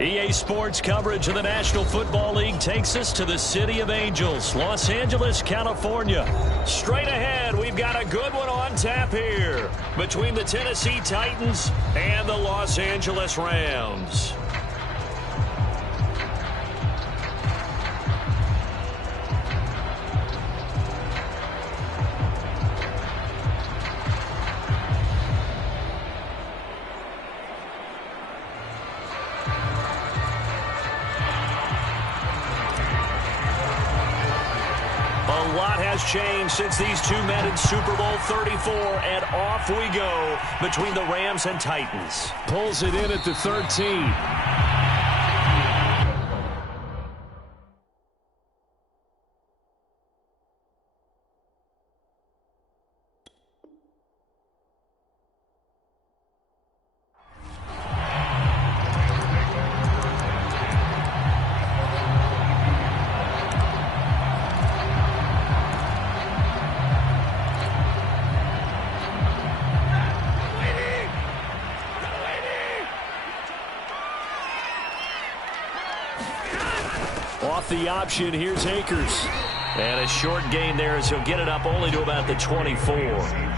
EA Sports coverage of the National Football League takes us to the City of Angels, Los Angeles, California. Straight ahead, we've got a good one on tap here between the Tennessee Titans and the Los Angeles Rams. A lot has changed since these two met in Super Bowl 34, and off we go between the Rams and Titans. Pulls it in at the 13. Off the option, here's Akers. And a short gain there as he'll get it up only to about the 24.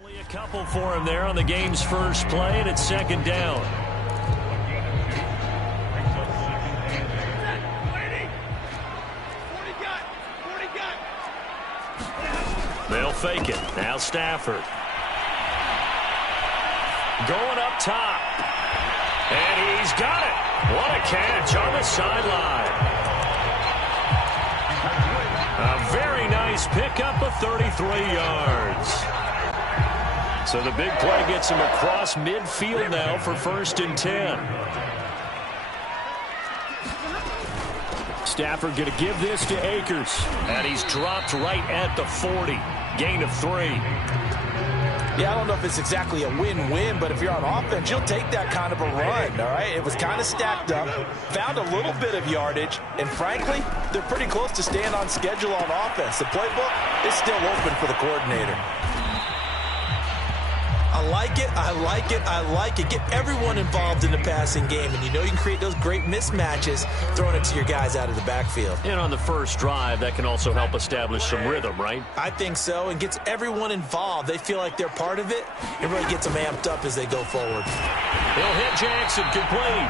Only a couple for him there on the game's first play, and it's second down. They'll fake it. Now Stafford. Going up top. And he's got it. What a catch on the sideline. A very nice pickup of 33 yards. So the big play gets him across midfield now for 1st and 10. Stafford going to give this to Akers. And he's dropped right at the 40. Gain of 3. Yeah, I don't know if it's exactly a win-win, but if you're on offense, you'll take that kind of a run, all right? It was kind of stacked up, found a little bit of yardage, and frankly, they're pretty close to staying on schedule on offense. The playbook is still open for the coordinator. I like it, I like it, I like it. Get everyone involved in the passing game, and you know you can create those great mismatches throwing it to your guys out of the backfield. And on the first drive, that can also help establish some rhythm, right? I think so, and gets everyone involved. They feel like they're part of it. It really gets them amped up as they go forward. He'll hit Jackson, complete.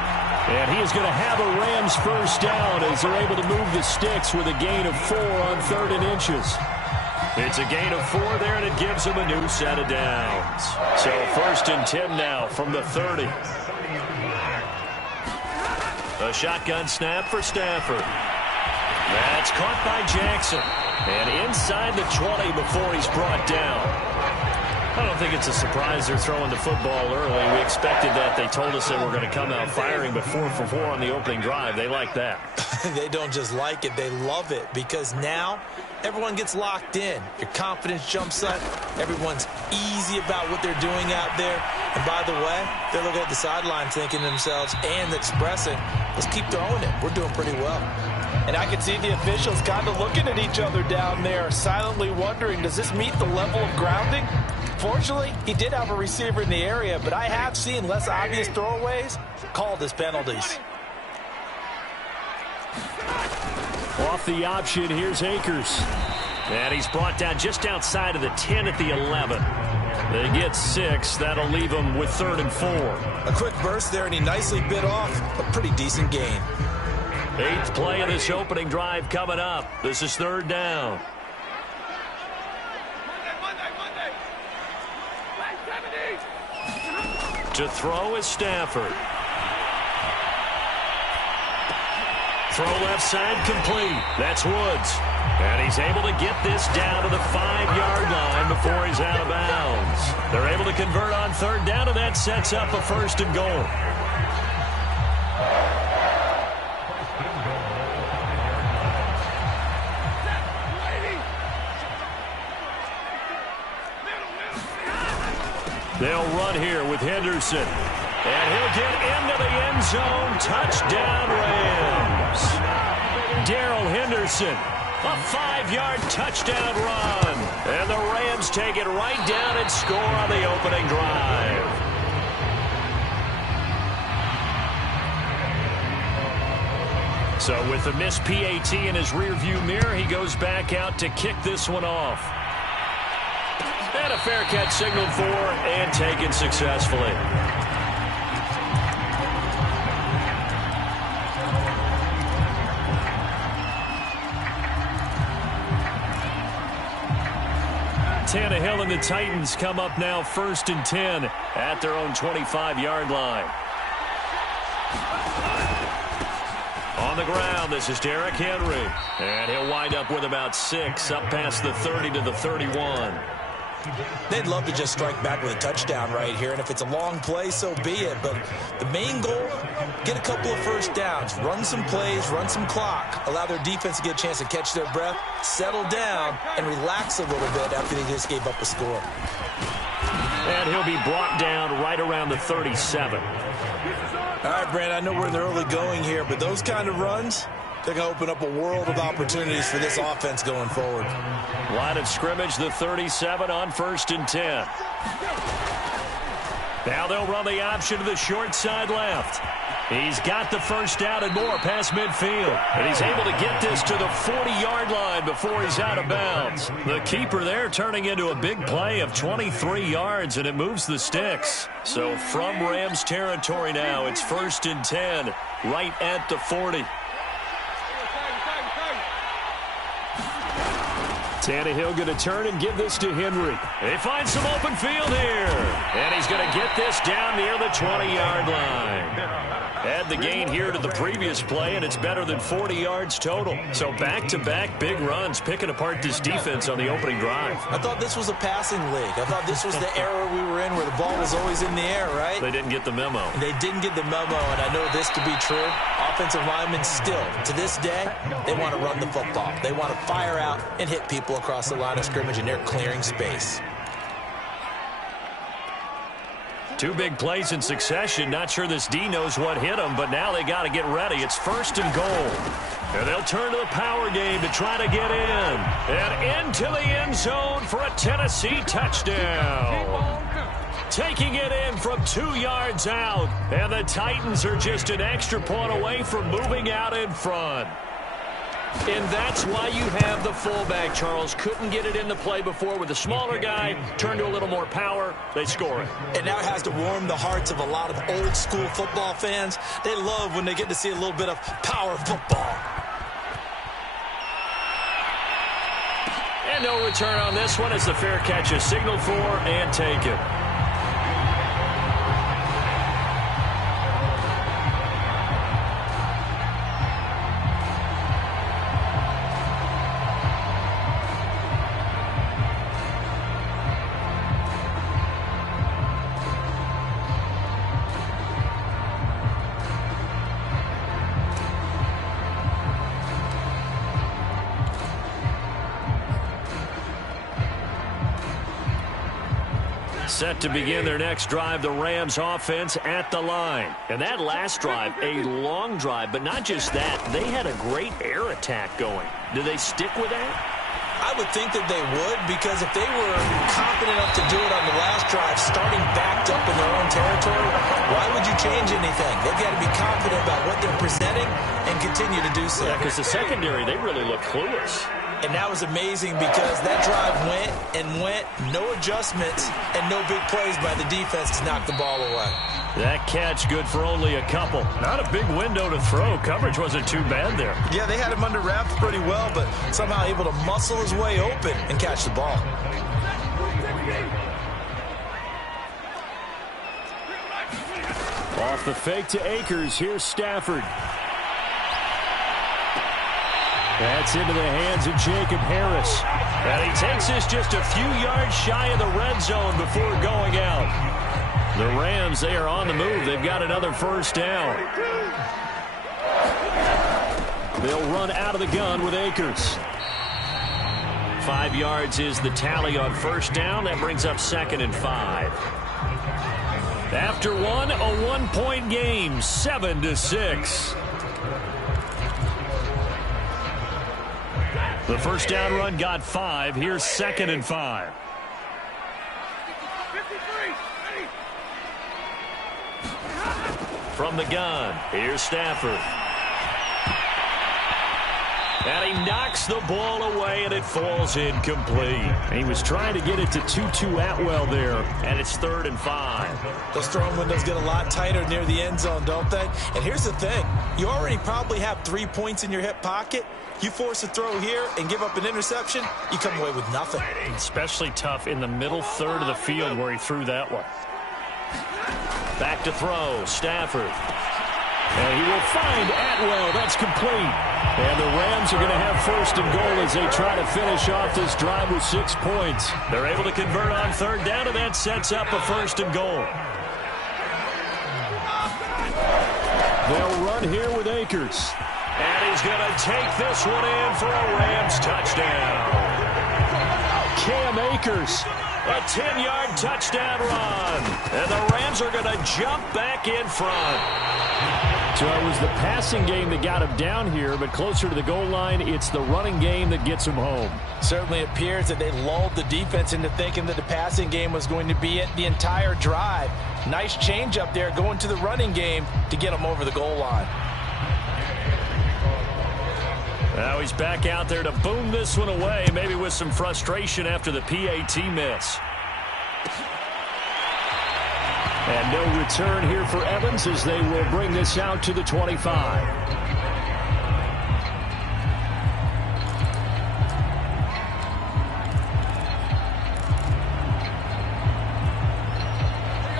And he is going to have a Rams first down as they're able to move the sticks with a gain of 4 on 3rd and inches. It's a gain of 4 there, and it gives him a new set of downs. So 1st and 10 now from the 30. A shotgun snap for Stafford. That's caught by Jackson. And inside the 20 before he's brought down. I don't think it's a surprise they're throwing the football early. We expected that. They told us they were going to come out firing, but 4 for 4 on the opening drive. They like that. They don't just like it, they love it, because now everyone gets locked in. Your confidence jumps up. Everyone's easy about what they're doing out there. And by the way, they're looking at the sideline thinking to themselves and expressing, let's keep throwing it. We're doing pretty well. And I can see the officials kind of looking at each other down there, silently wondering, does this meet the level of grounding? Fortunately, he did have a receiver in the area, but I have seen less obvious throwaways called as penalties. Off the option, here's Akers. And he's brought down just outside of the 10 at the 11. They get 6. That'll leave them with 3rd and 4. A quick burst there, and he nicely bit off a pretty decent gain. 8th play of this opening drive coming up. This is 3rd down. To throw is Stafford. Throw left side complete. That's Woods. And he's able to get this down to the 5-yard line before he's out of bounds. They're able to convert on third down, and that sets up a first and goal. They'll run here with Henderson. And he'll get into the end zone. Touchdown, Rams. Darrell Henderson, a 5-yard touchdown run. And the Rams take it right down and score on the opening drive. So with the missed PAT in his rearview mirror, he goes back out to kick this one off. And a fair catch signaled for and taken successfully. Tannehill and the Titans come up now 1st and 10 at their own 25-yard line. On the ground, this is Derrick Henry. And he'll wind up with about 6 up past the 30 to the 31. They'd love to just strike back with a touchdown right here, and if it's a long play, so be it. But the main goal, get a couple of first downs, run some plays, run some clock, allow their defense to get a chance to catch their breath, settle down, and relax a little bit after they just gave up a score. And he'll be brought down right around the 37. All right, Brand, I know we're in the early going here, but those kind of runs, they're going to open up a world of opportunities for this offense going forward. Line of scrimmage, the 37 on 1st and 10. Now they'll run the option to the short side left. He's got the first down and more past midfield. And he's able to get this to the 40-yard line before he's out of bounds. The keeper there turning into a big play of 23 yards, and it moves the sticks. So from Rams territory now, it's 1st and 10 right at the 40. Tannehill going to turn and give this to Henry. They find some open field here. And he's going to get this down near the 20-yard line. Add the gain here to the previous play, and it's better than 40 yards total. So back-to-back big runs, picking apart this defense on the opening drive. I thought this was a passing league. I thought this was the era we were in where the ball was always in the air, right? They didn't get the memo. They didn't get the memo, and I know this to be true. Offensive linemen still, to this day, they want to run the football. They want to fire out and hit people across the line of scrimmage, and they're clearing space. 2 big plays in succession. Not sure this D knows what hit him, but now they got to get ready. It's 1st and goal. And they'll turn to the power game to try to get in. And into the end zone for a Tennessee touchdown. Taking it in from 2 yards out. And the Titans are just an extra point away from moving out in front. And that's why you have the fullback, Charles. Couldn't get it into play before with a smaller guy. Turned to a little more power. They score it. And now it has to warm the hearts of a lot of old-school football fans. They love when they get to see a little bit of power football. And no return on this one as the fair catch is signaled for and taken. Set to begin their next drive, the Rams offense at the line. And that last drive, a long drive, but not just that. They had a great air attack going. Do they stick with that? I would think that they would, because if they were confident enough to do it on the last drive, starting backed up in their own territory, why would you change anything? They've got to be confident about what they're presenting and continue to do so. Yeah, because the secondary, they really look clueless. And that was amazing because that drive went and went, no adjustments, and no big plays by the defense to knock the ball away. That catch good for only a couple. Not a big window to throw. Coverage wasn't too bad there. Yeah, they had him under wraps pretty well, but somehow able to muscle his way open and catch the ball. Off the fake to Akers. Here's Stafford. That's into the hands of Jacob Harris. And he takes this just a few yards shy of the red zone before going out. The Rams, they are on the move. They've got another first down. They'll run out of the gun with Akers. 5 yards is the tally on first down. That brings up 2nd and 5. After one, a 1-point game, 7-6. The first down run got 5. Here's 2nd and 5. From the gun, here's Stafford. And he knocks the ball away, and it falls incomplete. He was trying to get it to Tutu Atwell there. And it's 3rd and 5. Those throwing windows get a lot tighter near the end zone, don't they? And here's the thing. You already probably have 3 points in your hip pocket. You force a throw here and give up an interception, you come away with nothing. Especially tough in the middle third of the field where he threw that one. Back to throw, Stafford. And he will find Atwell. That's complete. And the Rams are going to have 1st and goal as they try to finish off this drive with 6 points. They're able to convert on 3rd down, and that sets up a 1st and goal. They'll run here with Akers. And he's going to take this one in for a Rams touchdown. Cam Akers. A 10-yard touchdown run. And the Rams are going to jump back in front. So it was the passing game that got him down here, but closer to the goal line, it's the running game that gets him home. Certainly appears that they lulled the defense into thinking that the passing game was going to be it the entire drive. Nice change up there going to the running game to get him over the goal line. Now he's back out there to boom this one away, maybe with some frustration after the PAT miss. And no return here for Evans as they will bring this out to the 25.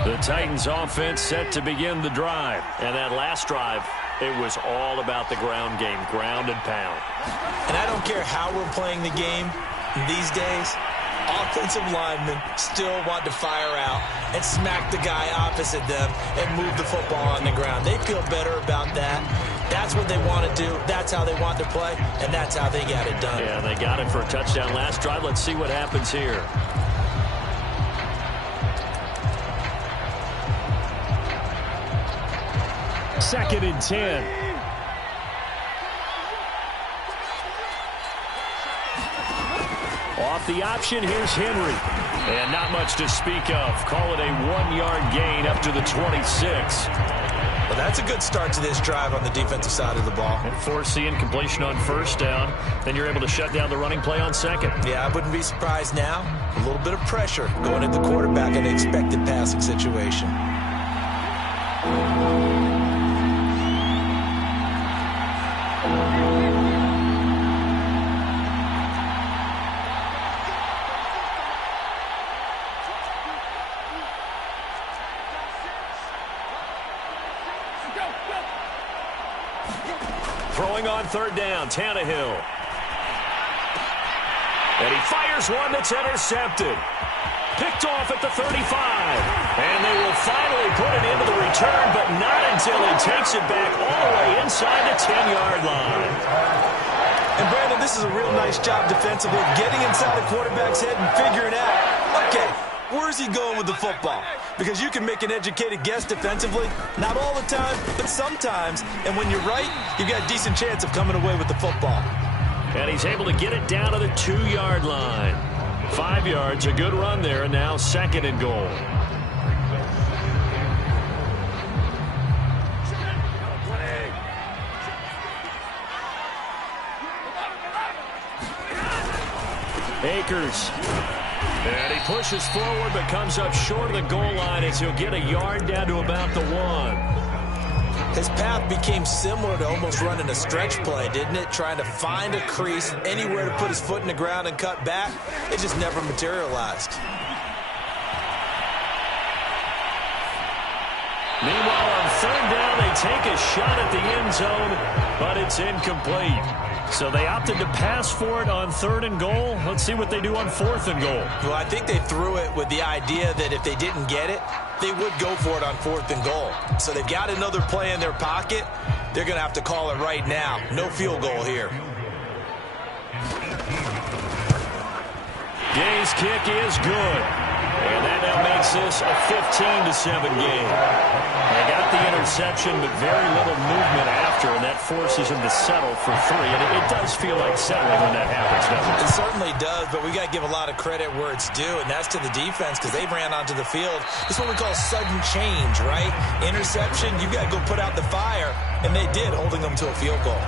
The Titans offense set to begin the drive. And that last drive, it was all about the ground game, ground and pound. And I don't care how we're playing the game these days, offensive linemen still want to fire out and smack the guy opposite them and move the football on the ground. They feel better about that. That's what they want to do. That's how they want to play, and that's how they got it done. Yeah, they got it for a touchdown last drive. Let's see what happens here. Second and 10. Off the option, here's Henry. And not much to speak of. Call it a 1-yard gain up to the 26. Well, that's a good start to this drive on the defensive side of the ball. And force the incompletion on first down. Then you're able to shut down the running play on second. Yeah, I wouldn't be surprised now. A little bit of pressure going at the quarterback in an expected passing situation. Throwing on third down, Tannehill. And he fires one that's intercepted. Picked off at the 35. And they will finally put it into the return, but not until he takes it back all the way inside the 10-yard line. And, Brandon, this is a real nice job defensively, getting inside the quarterback's head and figuring out, okay, where's he going with the football? Because you can make an educated guess defensively. Not all the time, but sometimes. And when you're right, you've got a decent chance of coming away with the football. And he's able to get it down to the 2-yard line. 5 yards, a good run there, and now second and goal. Akers. And he pushes forward but comes up short of the goal line as he'll get a yard down to about the 1. His path became similar to almost running a stretch play, didn't it? Trying to find a crease, anywhere to put his foot in the ground and cut back. It just never materialized. Meanwhile, on third down, they take a shot at the end zone, but it's incomplete. So they opted to pass for it on 3rd and goal. Let's see what they do on 4th and goal. Well, I think they threw it with the idea that if they didn't get it, they would go for it on 4th and goal. So they've got another play in their pocket. They're going to have to call it right now. No field goal here. Gay's kick is good. And that now makes this a 15-7 game. They got the interception, but very little movement after, and that forces him to settle for 3. And it does feel like settling when that happens, doesn't it? It certainly does, but we got to give a lot of credit where it's due, and that's to the defense because they ran onto the field. It's what we call sudden change, right? Interception, you got to go put out the fire, and they did, holding them to a field goal.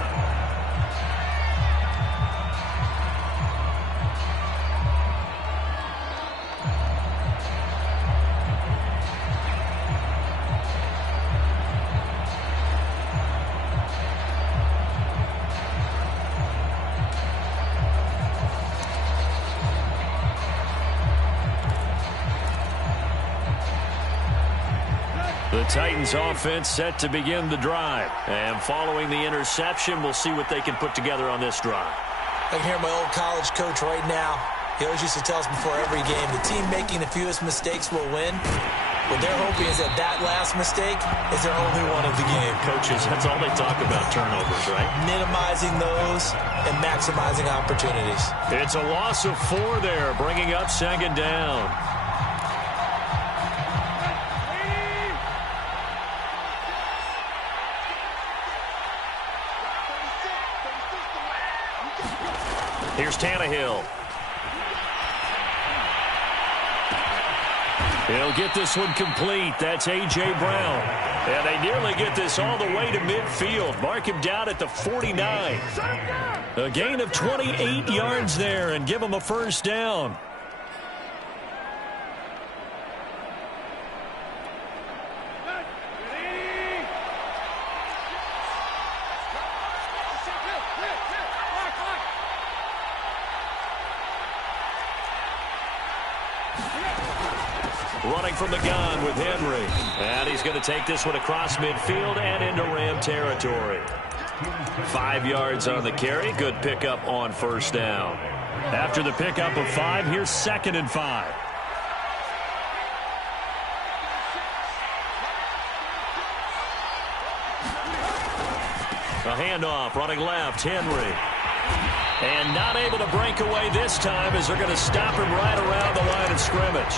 The Titans offense set to begin the drive. And following the interception, we'll see what they can put together on this drive. I can hear my old college coach right now. He always used to tell us before every game, the team making the fewest mistakes will win. What they're hoping is that that last mistake is their only one of the game. Coaches, that's all they talk about, turnovers, right? Minimizing those and maximizing opportunities. It's a loss of 4 there, bringing up 2nd down. Here's Tannehill. He'll get this one complete. That's A.J. Brown. And they nearly get this all the way to midfield. Mark him down at the 49. A gain of 28 yards there and give him a 1st down. Running from the gun with Henry. And he's going to take this one across midfield and into Ram territory. 5 yards on the carry. Good pickup on 1st down. After the pickup of 5, here's 2nd and 5. A handoff, running left, Henry. And not able to break away this time as they're going to stop him right around the line of scrimmage.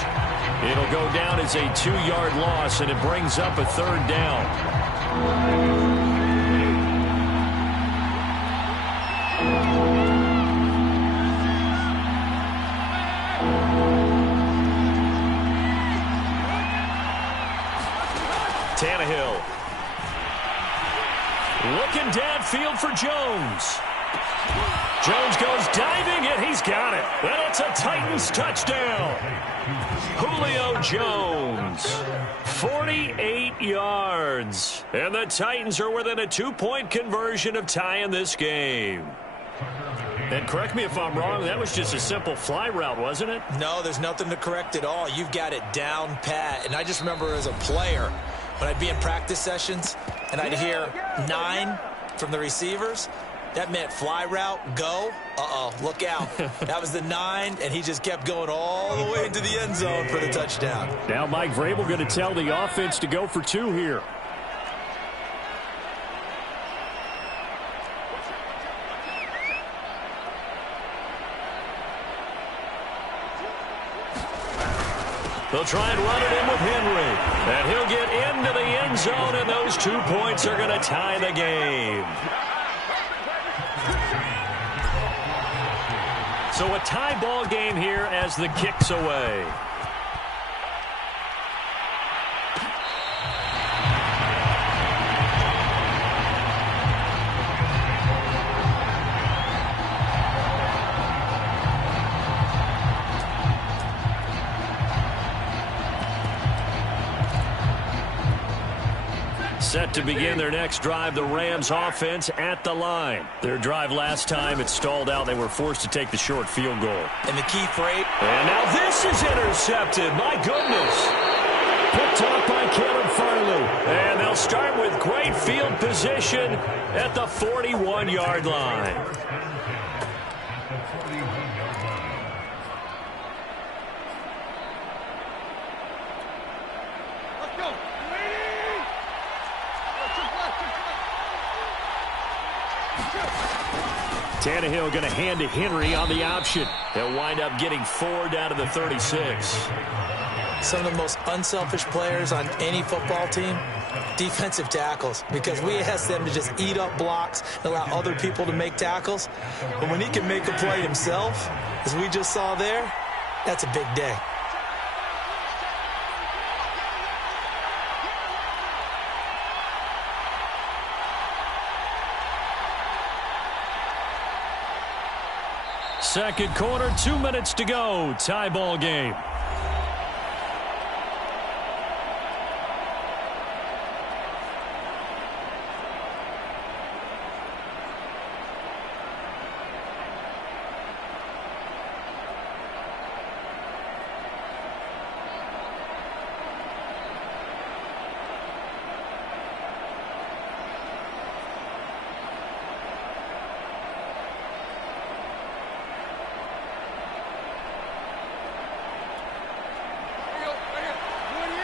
It'll go down as a 2-yard loss, and it brings up a 3rd down. Tannehill. Looking downfield for Jones. Jones goes diving, and he's got it. And it's a Titans touchdown. Julio Jones, 48 yards. And the Titans are within a 2-point conversion of tying this game. And correct me if I'm wrong, that was just a simple fly route, wasn't it? No, there's nothing to correct at all. You've got it down pat. And I just remember as a player, when I'd be in practice sessions, and I'd hear 9 from the receivers, that meant fly route, go. Uh-oh, look out. That was the 9, and he just kept going all the way into the end zone for the touchdown. Now Mike Vrabel going to tell the offense to go for 2 here. They'll try and run it in with Henry. And he'll get into the end zone, and those 2 points are going to tie the game. So a tie ball game here as the kick's away. Set to begin their next drive, the Rams offense at the line. Their drive last time, it stalled out. They were forced to take the short field goal. And the key phrase. And now this is intercepted. My goodness. Picked off by Caleb And they'll start with great field position at the 41-yard line. Tannehill going to hand to Henry on the option. They'll wind up getting 4 down to the 36. Some of the most unselfish players on any football team, defensive tackles, because we ask them to just eat up blocks and allow other people to make tackles. But when he can make a play himself, as we just saw there, that's a big day. Second quarter, 2 minutes to go. Tie ball game.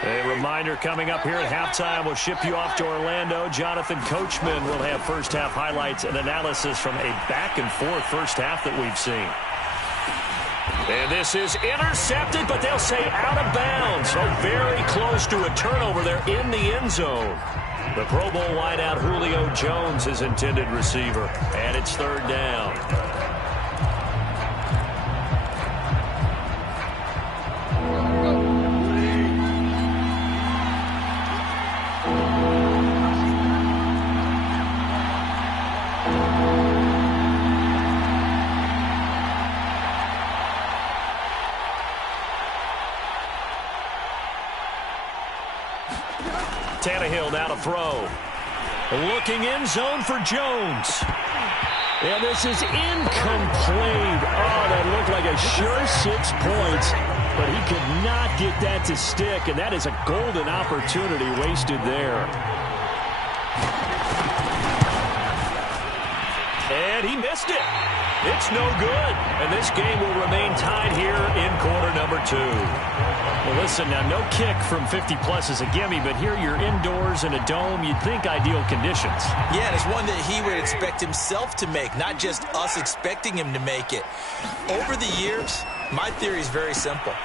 A reminder coming up here at halftime, we'll ship you off to Orlando. Jonathan Coachman will have first half highlights and analysis from a back-and-forth first half that we've seen. And this is intercepted, but they'll say out of bounds. So very close to a turnover there in the end zone. The Pro Bowl wideout Julio Jones is intended receiver, and it's third down. Tannehill now to throw. Looking end zone for Jones. And this is incomplete. Oh, that looked like a sure 6 points. But he could not get that to stick. And that is a golden opportunity wasted there. And he missed it. It's no good. And this game will remain tied here in quarter number 2. Well, listen, now no kick from 50-plus is a gimme, but here you're indoors in a dome. You'd think ideal conditions. Yeah, and it's one that he would expect himself to make, not just us expecting him to make it. Over the years, my theory is very simple.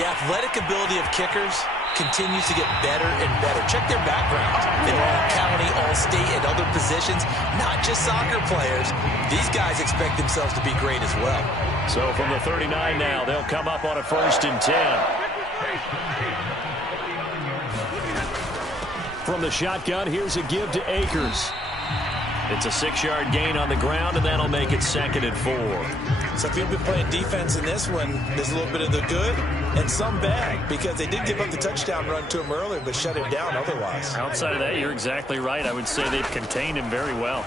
The athletic ability of kickers continues to get better and better. Check their backgrounds. They're all county, all state, and other positions, not just soccer players. These guys expect themselves to be great as well. So from the 39 now, they'll come up on a 1st and 10. From the shotgun, here's a give to Akers. It's a 6-yard gain on the ground, and that'll make it 2nd and 4. So if you've been playing defense in this one, there's a little bit of the good and some bad, because they did give up the touchdown run to him earlier, but shut him down otherwise. Outside of that, you're exactly right. I would say they've contained him very well.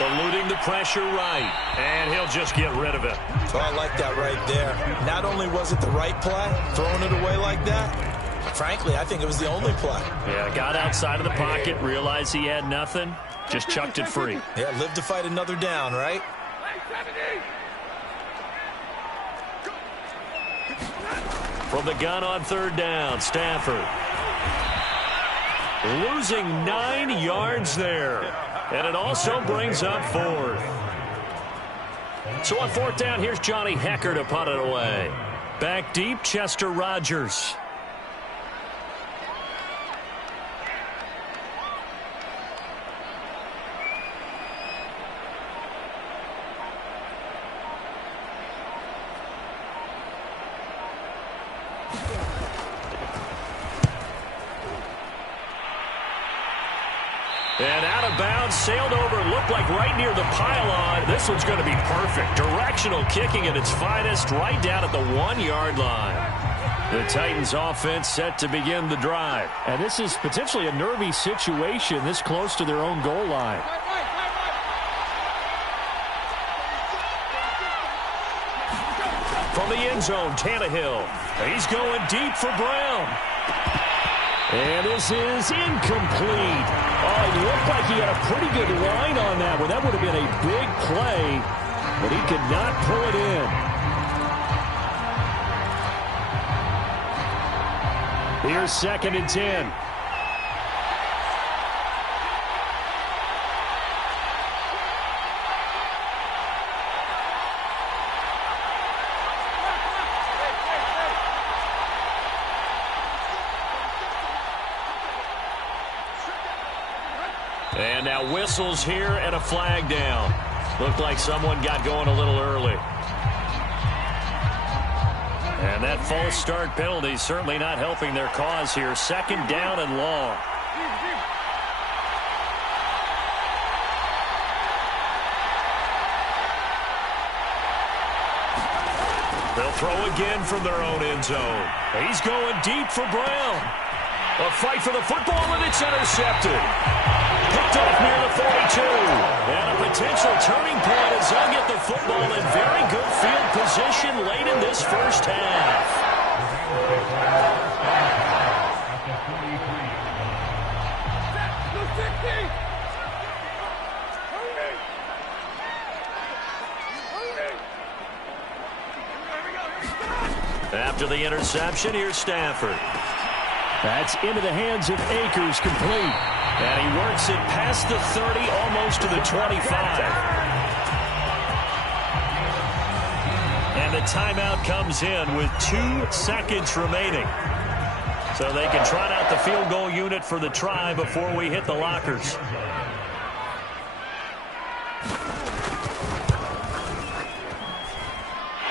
Eluding the pressure right, and he'll just get rid of it. So I like that right there. Not only was it the right play, throwing it away like that, frankly, I think it was the only play. Yeah, got outside of the pocket, realized he had nothing, just chucked it free. Yeah, live to fight another down, right? From the gun on 3rd down, Stafford. Losing 9 yards there. And it also brings up 4th. So on 4th down, here's Johnny Hecker to punt it away. Back deep, Chester Rogers. And out of bounds, sailed over, looked like right near the pylon. This one's going to be perfect. Directional kicking at its finest, right down at the 1-yard line. The Titans offense set to begin the drive. And this is potentially a nervy situation this close to their own goal line. From the end zone, Tannehill. He's going deep for Brown. And this is incomplete. Oh, it looked like he had a pretty good line on that one. That would have been a big play, but he could not pull it in. Here's 2nd and 10. And now whistles here and a flag down. Looked like someone got going a little early. And that false start penalty certainly not helping their cause here. 2nd down and long. They'll throw again from their own end zone. He's going deep for Brown. A fight for the football, and it's intercepted. Picked off near the 42. And a potential turning point as they'll get the football in very good field position late in this first half. After the interception, here's Stafford. That's into the hands of Akers, complete. And he works it past the 30, almost to the 25. And the timeout comes in with 2 seconds remaining. So they can trot out the field goal unit for the try before we hit the lockers.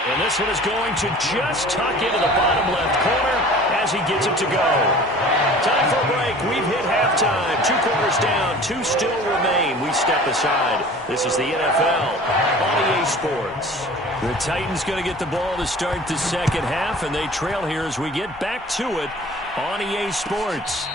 And this one is going to just tuck into the bottom left corner as he gets it to go. Time for a break. We've hit halftime. 2 quarters down. 2 still remain. We step aside. This is the NFL on EA Sports. The Titans going to get the ball to start the second half, and they trail here as we get back to it on EA Sports.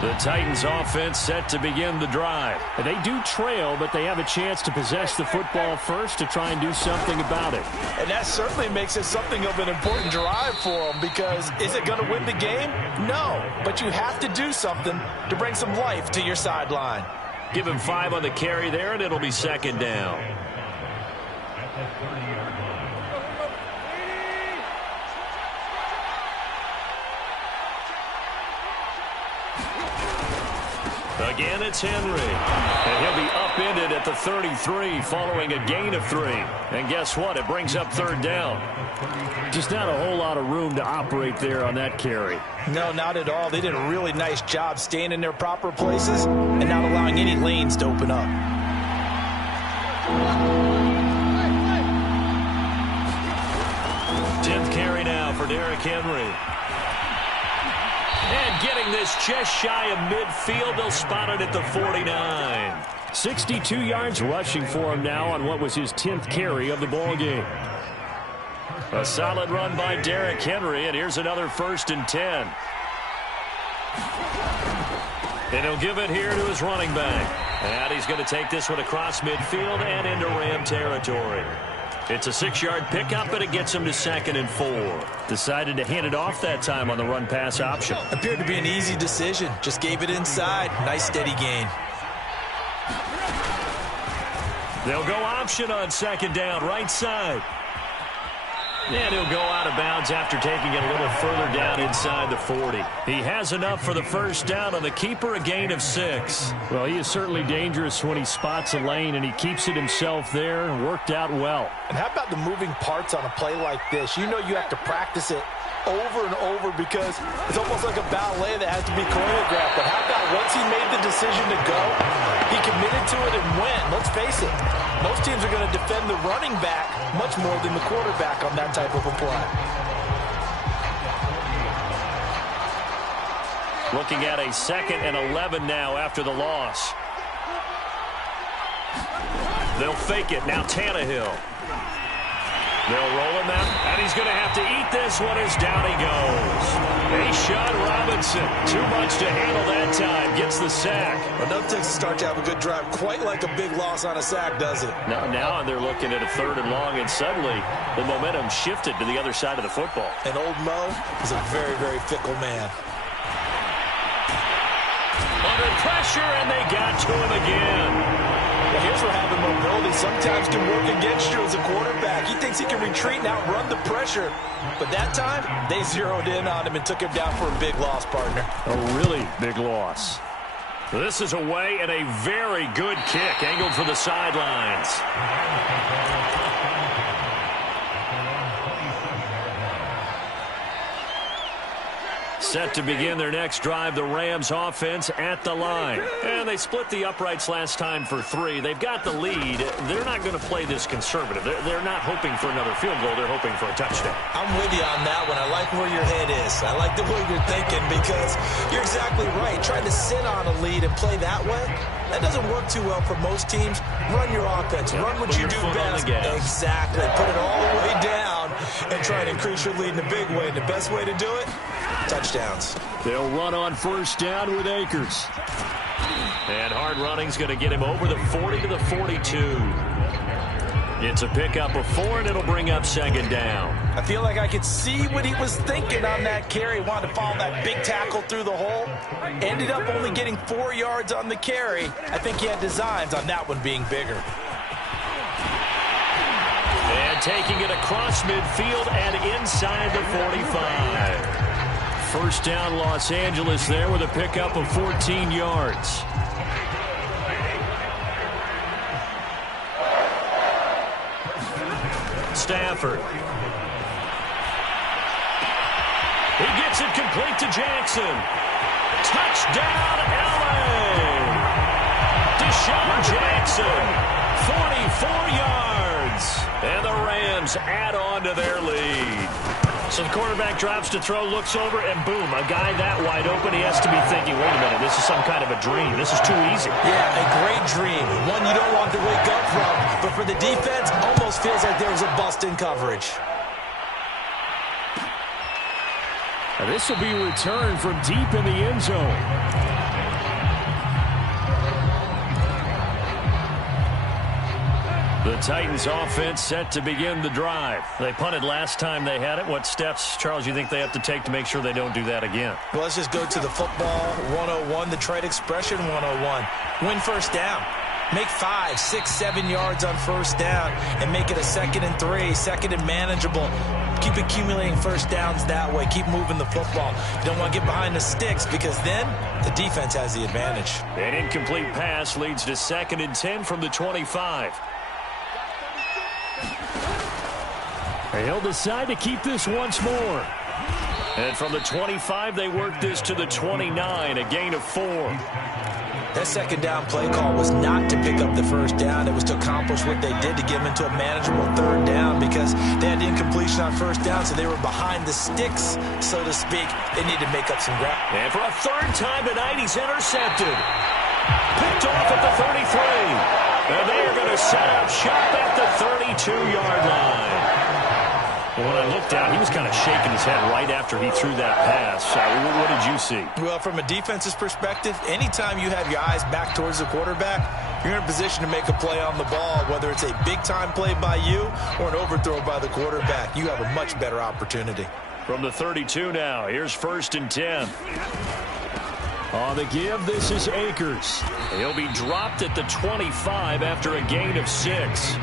The Titans offense set to begin the drive. And they do trail, but they have a chance to possess the football first to try and do something about it. And that certainly makes it something of an important drive for them, because is it going to win the game? No, but you have to do something to bring some life to your sideline. Give him 5 on the carry there, and it'll be 2nd down. Again, it's Henry. And he'll be upended at the 33 following a gain of 3. And guess what? It brings up 3rd down. Just not a whole lot of room to operate there on that carry. No, not at all. They did a really nice job staying in their proper places and not allowing any lanes to open up. Tenth carry now for Derrick Henry. And getting this just shy of midfield, they'll spot it at the 49. 62 yards rushing for him now on what was his 10th carry of the ball game. A solid run by Derrick Henry, and here's another 1st and 10. And he'll give it here to his running back. And he's going to take this one across midfield and into Ram territory. It's a 6-yard pickup, but it gets him to 2nd and 4. Decided to hand it off that time on the run-pass option. Appeared to be an easy decision. Just gave it inside. Nice steady gain. They'll go option on 2nd down, right side. And he'll go out of bounds after taking it a little further down inside the 40. He has enough for the 1st down on the keeper, a gain of 6. Well, he is certainly dangerous when he spots a lane, and he keeps it himself there and worked out well. And how about the moving parts on a play like this? You know you have to practice it over and over because it's almost like a ballet that has to be choreographed. But how about once he made the decision to go, he committed to it and went. Let's face it, most teams are going to defend the running back much more than the quarterback on that type of a play. Looking at a 2nd and 11 now after the loss. They'll fake it. Now Tannehill. They'll roll him out, and he's going to have to eat this one as down he goes. A'Shawn Robinson, too much to handle that time, gets the sack. Enough to start to have a good drive, quite like a big loss on a sack, does it? Now they're looking at a 3rd and long, and suddenly the momentum shifted to the other side of the football. And old Mo is a very, very fickle man. Under pressure, and they got to him again. Well, here's where having mobility sometimes can work against you as a quarterback. He thinks he can retreat and outrun the pressure. But that time, they zeroed in on him and took him down for a big loss, partner. A really big loss. This is away, and a very good kick angled for the sidelines. Set to begin their next drive, the Rams offense at the line. And they split the uprights last time for 3. They've got the lead. They're not going to play this conservative. They're not hoping for another field goal. They're hoping for a touchdown. I'm with you on that one. I like where your head is. I like the way you're thinking because you're exactly right. Trying to sit on a lead and play that way, that doesn't work too well for most teams. Run your offense. Run what you do best. Exactly. Put it all the way down and try to increase your lead in a big way. And the best way to do it, touchdowns. They'll run on 1st down with Akers. And hard running's going to get him over the 40 to the 42. It's a pickup of 4, and it'll bring up 2nd down. I feel like I could see what he was thinking on that carry. Wanted to follow that big tackle through the hole. Ended up only getting 4 yards on the carry. I think he had designs on that one being bigger. And taking it across midfield and inside the 45. 1st down, Los Angeles there with a pickup of 14 yards. Stafford. He gets it complete to Jackson. Touchdown, LA! Deshaun Jackson, 44 yards. And the Rams add on to their lead. So the quarterback drops to throw, looks over, and boom, a guy that wide open, he has to be thinking, wait a minute, this is some kind of a dream. This is too easy. Yeah, a great dream. One you don't want to wake up from. But for the defense, almost feels like there was a bust in coverage. Now this will be returned from deep in the end zone. The Titans offense set to begin the drive. They punted last time they had it. What steps, Charles, you think they have to take to make sure they don't do that again? Well, let's just go to the football 101, the trade expression 101. Win 1st down. Make 5, 6, 7 yards on 1st down and make it a 2nd and 3, 2nd and manageable. Keep accumulating 1st downs that way. Keep moving the football. You don't want to get behind the sticks because then the defense has the advantage. An incomplete pass leads to 2nd and 10 from the 25. He'll decide to keep this once more. And from the 25, they work this to the 29, a gain of 4. That 2nd down play call was not to pick up the 1st down. It was to accomplish what they did to get them into a manageable 3rd down because they had the incompletion on 1st down, so they were behind the sticks, so to speak. They need to make up some ground. And for a 3rd time tonight, he's intercepted. Picked off at the 33. And they are going to set up shop at the 32-yard line. When I looked down, he was kind of shaking his head right after he threw that pass. What did you see? Well, from a defense's perspective, anytime you have your eyes back towards the quarterback, you're in a position to make a play on the ball, whether it's a big-time play by you or an overthrow by the quarterback. You have a much better opportunity. From the 32 now, here's 1st and 10. On the give, this is Akers. He'll be dropped at the 25 after a gain of 6.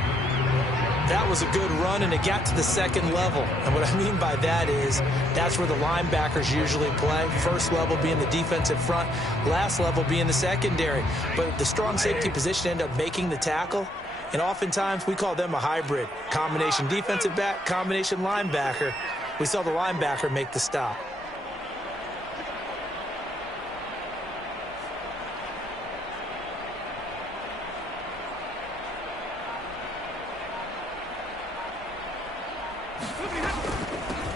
That was a good run, and it got to the 2nd level. And what I mean by that is that's where the linebackers usually play. 1st level being the defensive front, last level being the secondary. But the strong safety position ended up making the tackle, and oftentimes we call them a hybrid. Combination defensive back, combination linebacker. We saw the linebacker make the stop.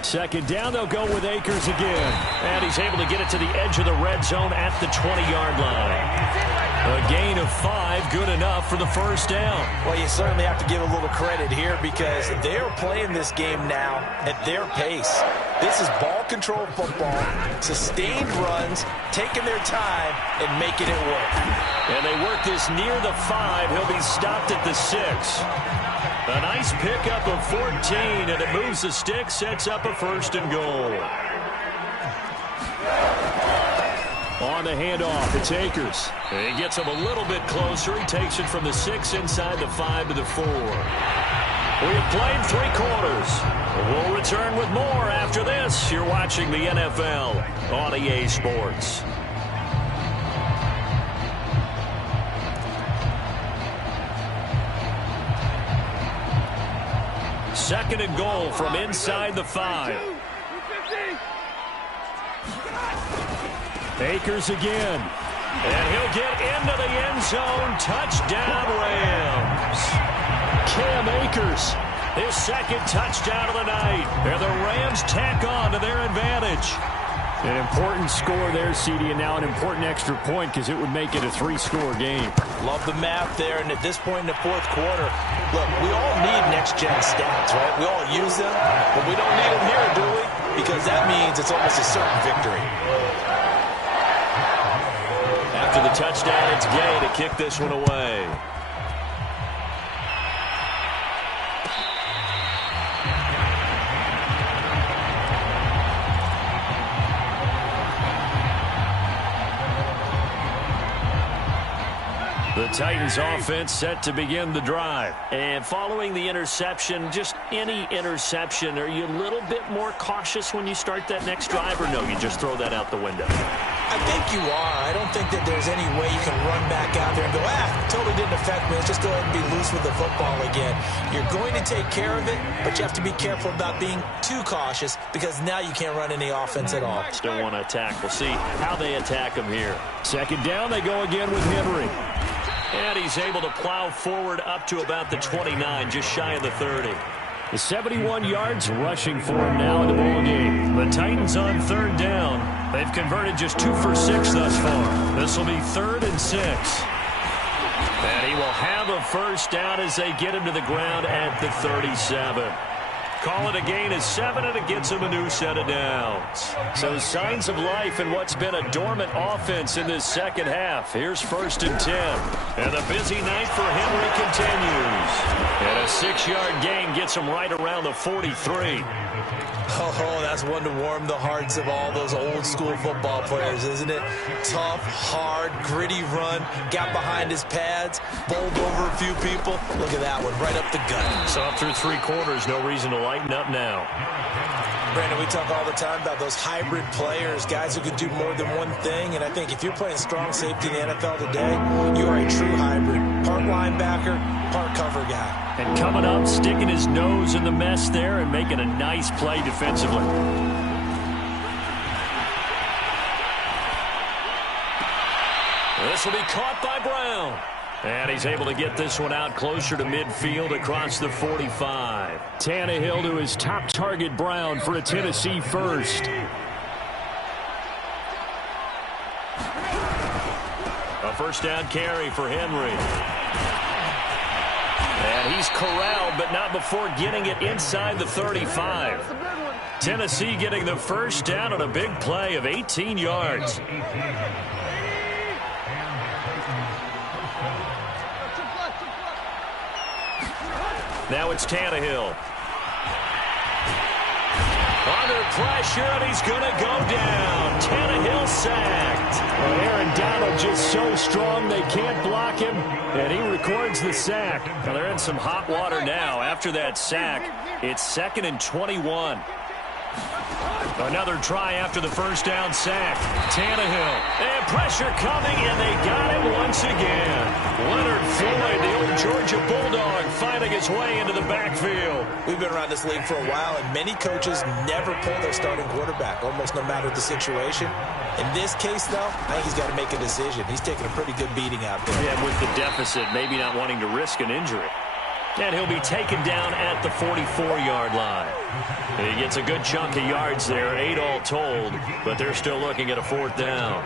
Second down, they'll go with Akers again. And he's able to get it to the edge of the red zone at the 20-yard line. A gain of 5, good enough for the first down. Well, you certainly have to give a little credit here because they're playing this game now at their pace. This is ball control football, sustained runs, taking their time, and making it work. And they work this near the 5. He'll be stopped at the 6. A nice pickup of 14, and it moves the stick, sets up a first and goal. On the handoff, it's Akers. He gets him a little bit closer. He takes it from the 6 inside the 5 to the 4. We have played 3 quarters. We'll return with more after this. You're watching the NFL on EA Sports. Second and goal from inside the 5. Akers again. And he'll get into the end zone. Touchdown, Rams. Cam Akers. His second touchdown of the night. And the Rams tack on to their advantage. An important score there, CD, and now an important extra point because it would make it a 3-score game. Love the math there, and at this point in the fourth quarter, look, we all need next-gen stats, right? We all use them, but we don't need them here, do we? Because that means it's almost a certain victory. After the touchdown, it's Gay to kick this one away. The Titans offense set to begin the drive. And following the interception, just any interception, are you a little bit more cautious when you start that next drive, or no, you just throw that out the window? I think you are. I don't think that there's any way you can run back out there and go, totally didn't affect me. Let's just go ahead and be loose with the football again. You're going to take care of it, but you have to be careful about being too cautious because now you can't run any offense at all. Still want to attack. We'll see how they attack him here. Second down, they go again with Henry. And he's able to plow forward up to about the 29, just shy of the 30. The 71 yards rushing for him now in the ball game. The Titans on third down. They've converted just 2 for 6 thus far. This will be 3rd and 6. And he will have a first down as they get him to the ground at the 37. Call it a gain of 7, and it gets him a new set of downs. So signs of life in what's been a dormant offense in this second half. Here's 1st and 10. And the busy night for Henry continues. And a 6-yard gain gets him right around the 43. Oh, that's one to warm the hearts of all those old-school football players, isn't it? Tough, hard, gritty run, got behind his pads, bowled over a few people. Look at that one, right up the gut. So up through 3 quarters, no reason to lighten up now. Brandon, we talk all the time about those hybrid players, guys who can do more than one thing, and I think if you're playing strong safety in the NFL today, you are a true hybrid. Part linebacker, part cover guy. And coming up, sticking his nose in the mess there and making a nice play defensively. This will be caught by Brown. And he's able to get this one out closer to midfield across the 45. Tannehill to his top target, Brown, for a Tennessee first. A first down carry for Henry. And he's corralled, but not before getting it inside the 35. Tennessee getting the first down on a big play of 18 yards. Now it's Tannehill. Under pressure, and he's going to go down. Tannehill sacked. Well, Aaron Donald just so strong they can't block him, and he records the sack. Well, they're in some hot water now. After that sack, it's 2nd and 21. Another try after the first down sack. Tannehill. And pressure coming, and they got him once again. Leonard Floyd, the old Georgia Bulldog, finding his way into the backfield. We've been around this league for a while, and many coaches never pull their starting quarterback, almost no matter the situation. In this case, though, I think he's got to make a decision. He's taking a pretty good beating out there. Yeah, with the deficit, maybe not wanting to risk an injury. And he'll be taken down at the 44-yard line. He gets a good chunk of yards there, 8 all told, but they're still looking at a 4th down.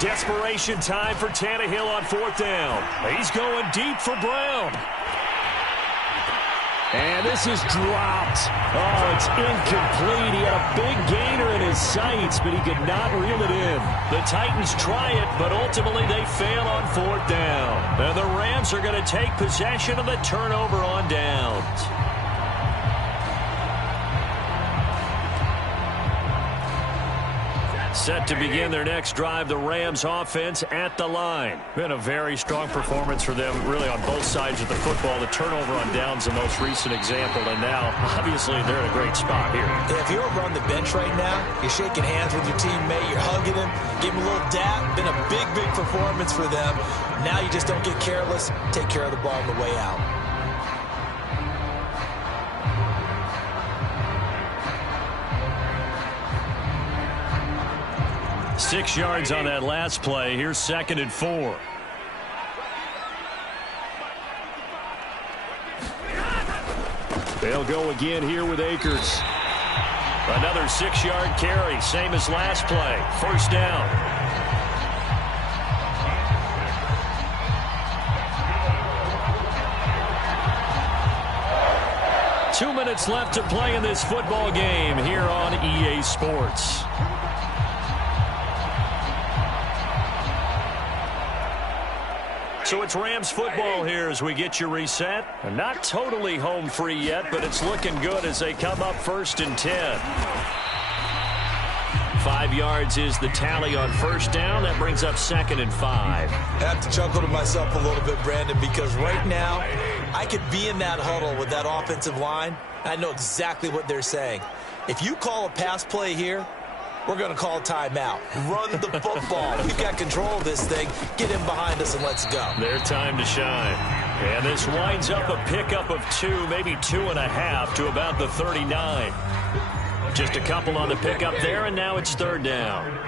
Desperation time for Tannehill on 4th down. He's going deep for Brown. And this is dropped. Oh, it's incomplete. He had a big gainer in his sights, but he could not reel it in. The Titans try it, but ultimately they fail on 4th down. And the Rams are going to take possession of the turnover on downs. Set to begin their next drive, the Rams offense at the line. Been a very strong performance for them, really, on both sides of the football. The turnover on downs, the most recent example, and now, obviously, they're in a great spot here. Yeah, if you're over on the bench right now, you're shaking hands with your teammate, you're hugging him, give him a little dap. Been a big, big performance for them. Now you just don't get careless. Take care of the ball on the way out. Six yards on that last play. Here's 2nd and 4. They'll go again here with Akers. Another 6-yard carry, same as last play. 1st down. Two minutes left to play in this football game here on EA Sports. So it's Rams football here as we get you reset. Not totally home free yet, but it's looking good as they come up 1st and 10. 5 yards is the tally on 1st down. That brings up 2nd and 5. I have to chuckle to myself a little bit, Brandon, because right now I could be in that huddle with that offensive line. I know exactly what they're saying. If you call a pass play here, we're going to call timeout. Run the football. We've got control of this thing. Get in behind us and let's go. Their time to shine. And this winds up a pickup of 2, maybe 2.5 to about the 39. Just a couple on the pickup there, and now it's 3rd down.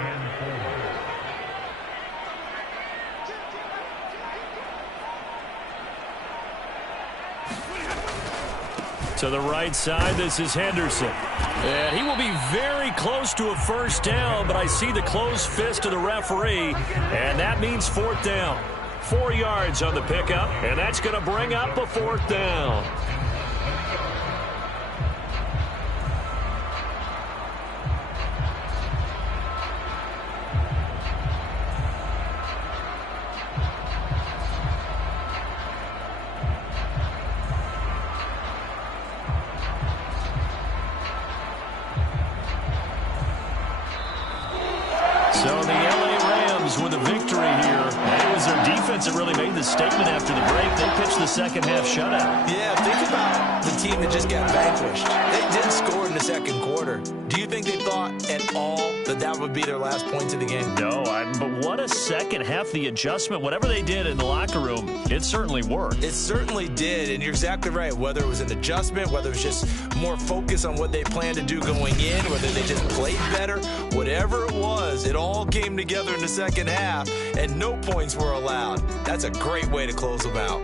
To the right side, this is Henderson. And he will be very close to a 1st down, but I see the closed fist of the referee, and that means 4th down. 4 yards on the pickup, and that's going to bring up a 4th down. So the LA Rams with a victory here. And it was their defense that really made the statement after the break. They pitched the 2nd half shutout. Yeah, think about the team that just got vanquished. They did score in the 2nd quarter. Do you think they thought at all that that would be their last points of the game? No, but what a 2nd half. The adjustment, whatever they did in the locker room, it certainly worked. It certainly did, and you're exactly right. Whether it was an adjustment, whether it was just more focus on what they planned to do going in, whether they just played better, whatever it was, it all came together in the 2nd half, and no points were allowed. That's a great way to close them out.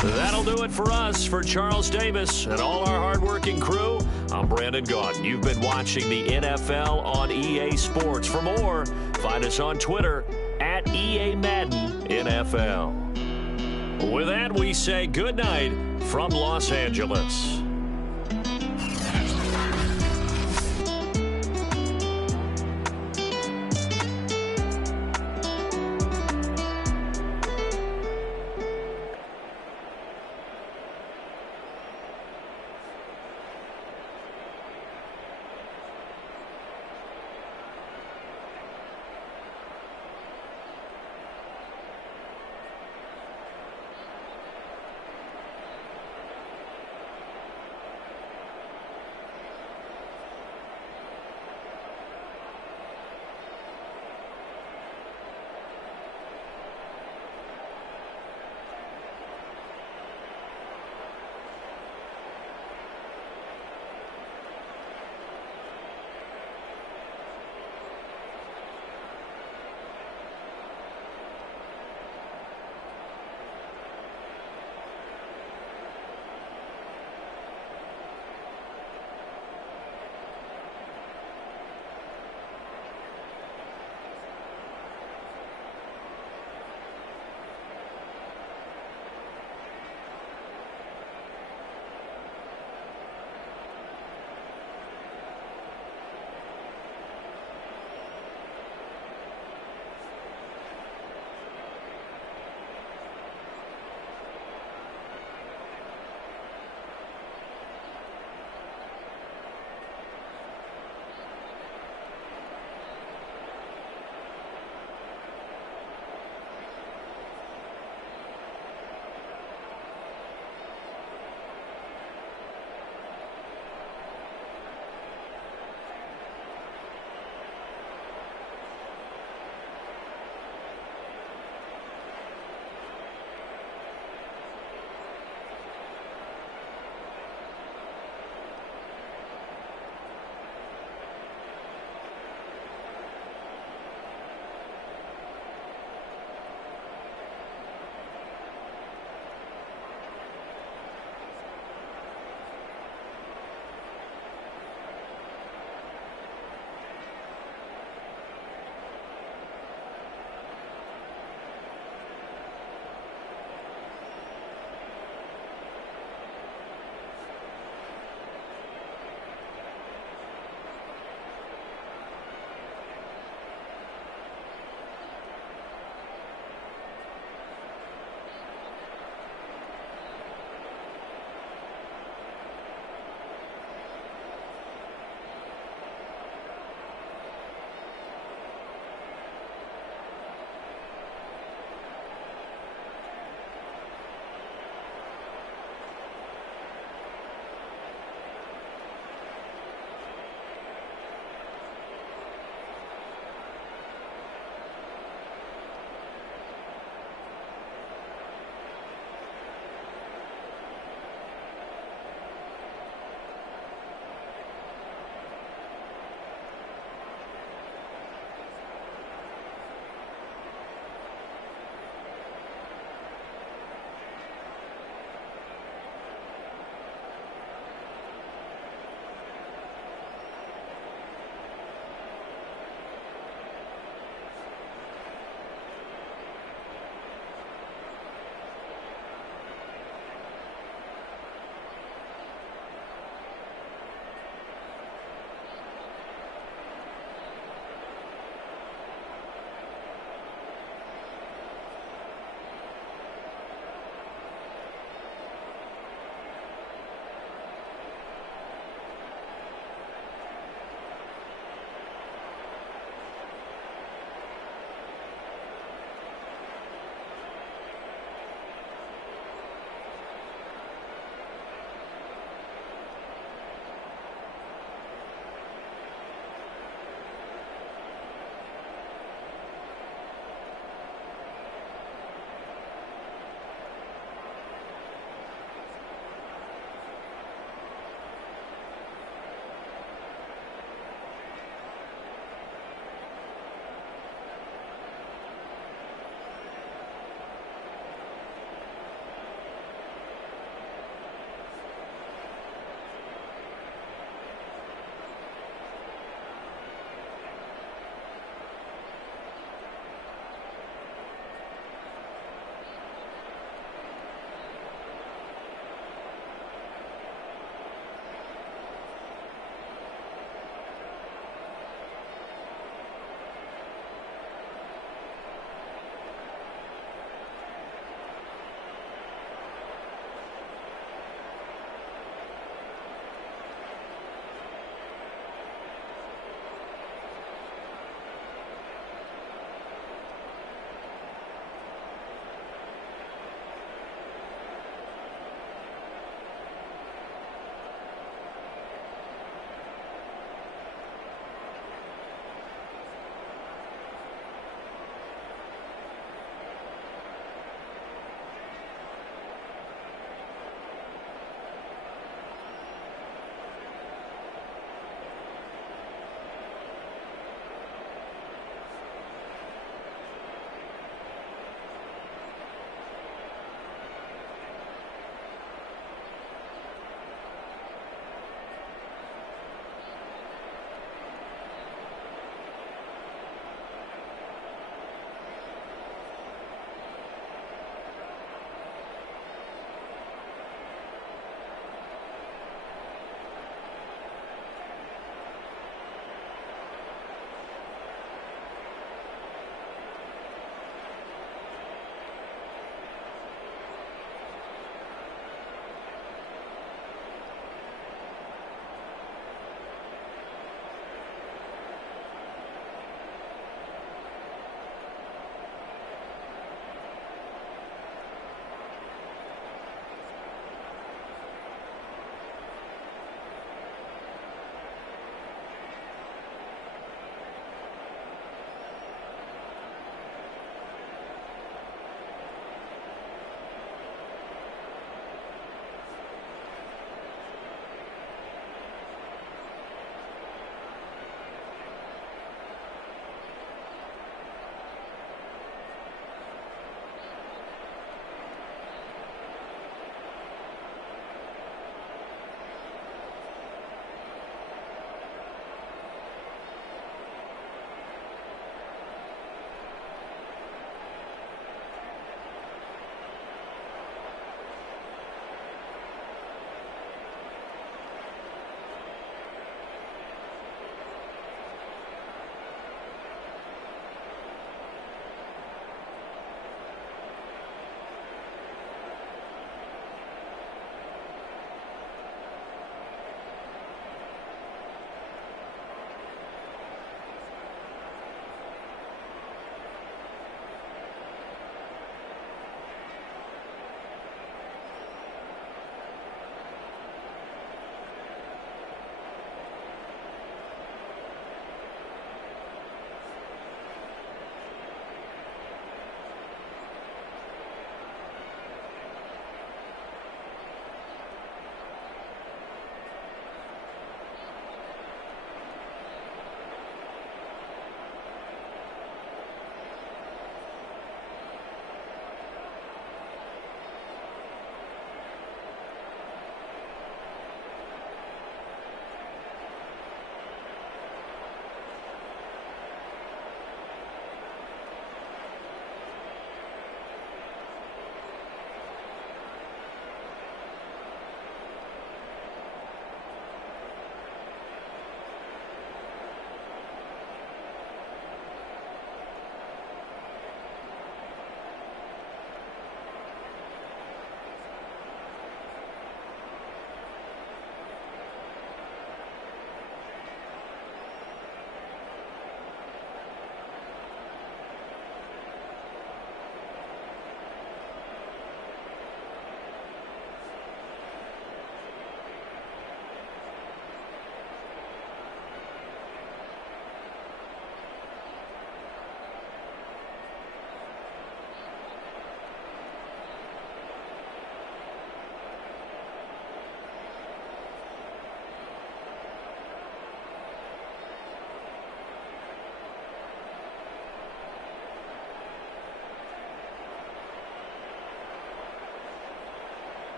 That'll do it for us. For Charles Davis and all our hardworking crew, I'm Brandon Gaudin. You've been watching the NFL on EA Sports. For more, find us on Twitter at EA Madden NFL. With that, we say good night from Los Angeles.